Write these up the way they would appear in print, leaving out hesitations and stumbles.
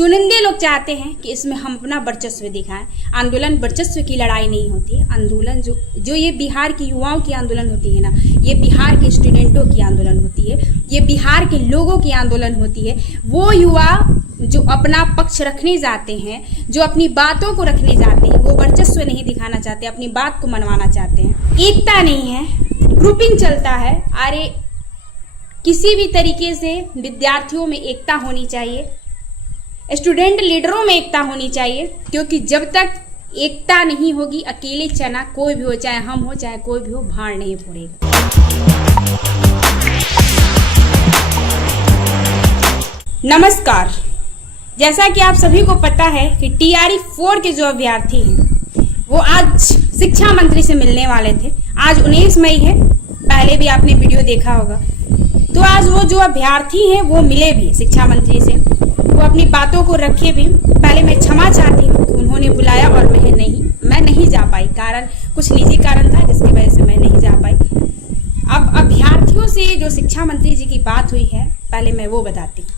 चुनिंदे लोग चाहते हैं कि इसमें हम अपना वर्चस्व दिखाएं। आंदोलन वर्चस्व की लड़ाई नहीं होती। आंदोलन जो ये बिहार की युवाओं की आंदोलन होती है ना, ये बिहार के स्टूडेंटों की आंदोलन होती है, ये बिहार के लोगों की आंदोलन होती है। वो युवा जो अपना पक्ष रखने जाते हैं, जो अपनी बातों को रखने जाते हैं, वो वर्चस्व नहीं दिखाना चाहते, अपनी बात को मनवाना चाहते हैं। एकता नहीं है, ग्रुपिंग चलता है। अरे किसी भी तरीके से विद्यार्थियों में एकता होनी चाहिए, स्टूडेंट लीडरों में एकता होनी चाहिए, क्योंकि जब तक एकता नहीं होगी, अकेले चना कोई भी हो, चाहे हम हो चाहे कोई भी हो, भाड़ नहीं फोड़ेगा। नमस्कार। जैसा कि आप सभी को पता है कि TRE 4 के जो अभ्यर्थी हैं वो आज शिक्षा मंत्री से मिलने वाले थे। आज 19 मई है, पहले भी आपने वीडियो देखा होगा। तो आज वो जो अभ्यर्थी हैं वो मिले भी शिक्षा मंत्री से, वो अपनी बातों को रखे भी। पहले मैं क्षमा चाहती हूँ कि उन्होंने बुलाया और मैं नहीं जा पाई, कारण कुछ निजी कारण था जिसकी वजह से मैं नहीं जा पाई। अब अभ्यर्थियों से जो शिक्षा मंत्री जी की बात हुई है, पहले मैं वो बताती हूँ।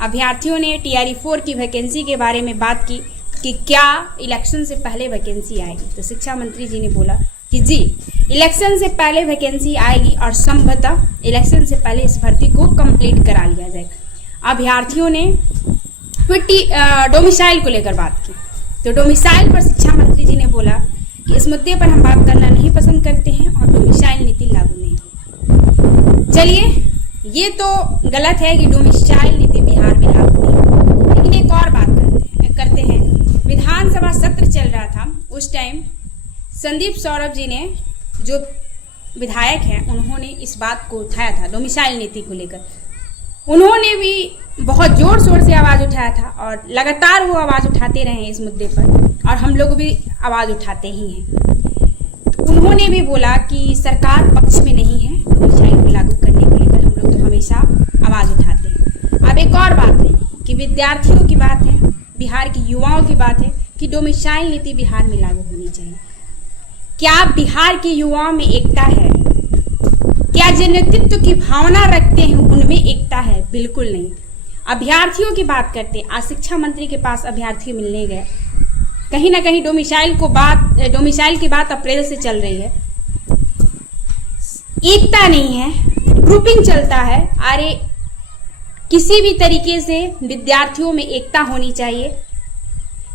अभ्यर्थियों ने TRE 4 की वैकेंसी के बारे में बात की कि क्या इलेक्शन से पहले वैकेंसी आएगी। तो शिक्षा मंत्री जी ने बोला कि जी, इलेक्शन से पहले वैकेंसी आएगी और संभवतः इलेक्शन से पहले इस भर्ती को कंप्लीट करा लिया जाएगा। अभ्यर्थियों ने फिर डोमिसाइल को लेकर बात की। तो डोमिसाइल पर शिक्षा मंत्री जी ने बोला कि इस मुद्दे पर हम बात करना नहीं पसंद करते हैं और डोमिसाइल नीति लागू नहीं होगी। चलिए, ये तो गलत है कि डोमिसाइल नीति बिहार में लागू नहीं होगी, लेकिन एक और बात करते हैं। विधानसभा सत्र चल रहा था, उस टाइम संदीप सौरभ जी ने, जो विधायक हैं, उन्होंने इस बात को उठाया था डोमिसाइल नीति को लेकर। उन्होंने भी बहुत जोर शोर से आवाज उठाया था और लगातार वो आवाज उठाते रहे इस मुद्दे पर, और हम लोग भी आवाज उठाते ही हैं। तो उन्होंने भी बोला कि सरकार पक्ष में नहीं है डोमिसाइल को लागू करने को लेकर, हम लोग तो हमेशा आवाज उठाते हैं। अब एक और बात है कि विद्यार्थियों की बात है, बिहार की युवाओं की बात है कि डोमिसाइल नीति बिहार में लागू होनी चाहिए। क्या बिहार के युवाओं में एकता है? क्या जो नेतृत्व की भावना रखते हैं उनमें एकता है? बिल्कुल नहीं। अभ्यर्थियों की बात करते, आज शिक्षा मंत्री के पास अभ्यर्थी मिलने गए। कहीं ना कहीं डोमिसाइल की बात अप्रैल से चल रही है। एकता नहीं है, ग्रुपिंग चलता है। अरे किसी भी तरीके से विद्यार्थियों में एकता होनी चाहिए,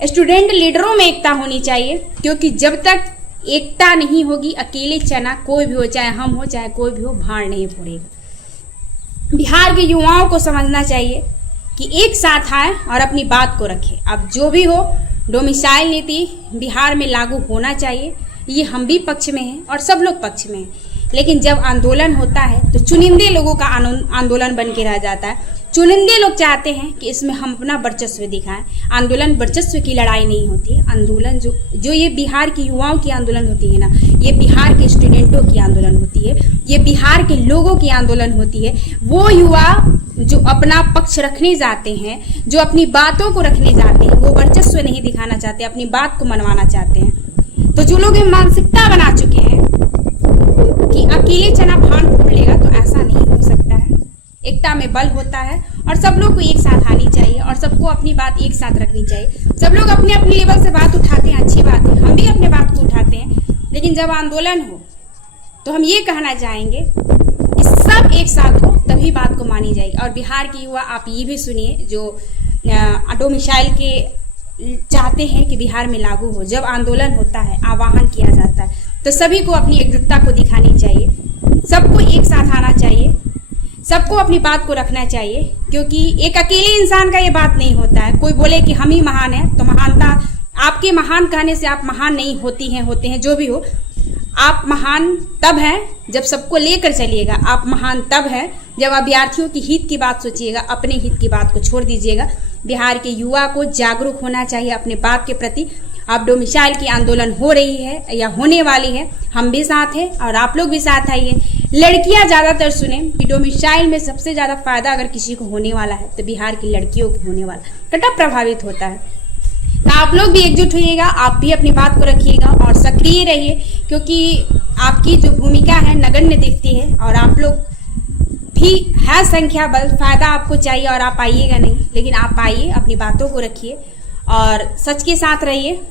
स्टूडेंट लीडरों में एकता होनी चाहिए, क्योंकि जब तक एकता नहीं होगी, अकेले चना कोई भी हो, चाहे हम हो चाहे कोई भी हो, भाड़ नहीं फोड़ेगा। बिहार के युवाओं को समझना चाहिए कि एक साथ आए और अपनी बात को रखें। अब जो भी हो, डोमिसाइल नीति बिहार में लागू होना चाहिए, ये हम भी पक्ष में हैं और सब लोग पक्ष में हैं। लेकिन जब आंदोलन होता है तो चुनिंदे लोगों का आंदोलन बन के रह जाता है। चुनिंदे लोग चाहते हैं कि इसमें हम अपना वर्चस्व दिखाएं। आंदोलन वर्चस्व की लड़ाई नहीं होती। आंदोलन जो ये बिहार की युवाओं की आंदोलन होती है ना, ये बिहार के स्टूडेंटों की आंदोलन होती है, ये बिहार के लोगों की आंदोलन होती है। वो युवा जो अपना पक्ष रखने जाते हैं, जो अपनी बातों को रखने जाते हैं, वो वर्चस्व नहीं दिखाना चाहते, अपनी बात को मनवाना चाहते हैं। तो जो लोग ये मानसिकता बना चुके हैं कि अकेले चना भाड़ फोड़ लेगा, तो ऐसा नहीं हो सकता है। एकता में बल होता है और सब लोग को एक साथ आनी चाहिए और सबको अपनी बात एक साथ रखनी चाहिए। सब लोग अपने अपने लेवल से बात उठाते हैं, अच्छी बात है, हम भी अपने बात को उठाते हैं, लेकिन जब आंदोलन हो तो हम ये कहना चाहेंगे कि सब एक साथ हो, तभी बात को मानी जाएगी। और बिहार की युवा, आप ये भी सुनिए, जो डोमिसाइल के चाहते हैं कि बिहार में लागू हो, जब आंदोलन होता है, आह्वान किया जाता है, तो सभी को अपनी एकजुटता को दिखानी चाहिए, सबको एक साथ आना चाहिए, सबको अपनी बात को रखना चाहिए, क्योंकि एक अकेले इंसान का ये बात नहीं होता है। कोई बोले कि हम ही महान हैं, तो महानता, आपके महान कहने से आप महान नहीं होती हैं, होते हैं, जो भी हो। आप महान तब हैं जब सबको लेकर चलिएगा। आप महान तब हैं जब अभ्यर्थियों की हित की बात सोचिएगा, अपने हित की बात को छोड़ दीजिएगा। बिहार के युवा को जागरूक होना चाहिए अपने बात के प्रति। अब डोमिसाइल की आंदोलन हो रही है या होने वाली है, हम भी साथ हैं और आप लोग भी साथ आइए। लड़कियां ज्यादातर सुने कि डोमिसाइल में सबसे ज्यादा फायदा अगर किसी को होने वाला है तो बिहार की लड़कियों को होने वाला, कटा प्रभावित होता है। तो आप लोग भी एकजुट होइएगा, आप भी अपनी बात को रखिएगा और सक्रिय रहिए, क्योंकि आपकी जो भूमिका है नगण्य दिखती है और आप लोग ठीक है संख्या बल, फायदा आपको चाहिए और आप आइएगा नहीं, लेकिन आप आइए, अपनी बातों को रखिए और सच के साथ रहिए।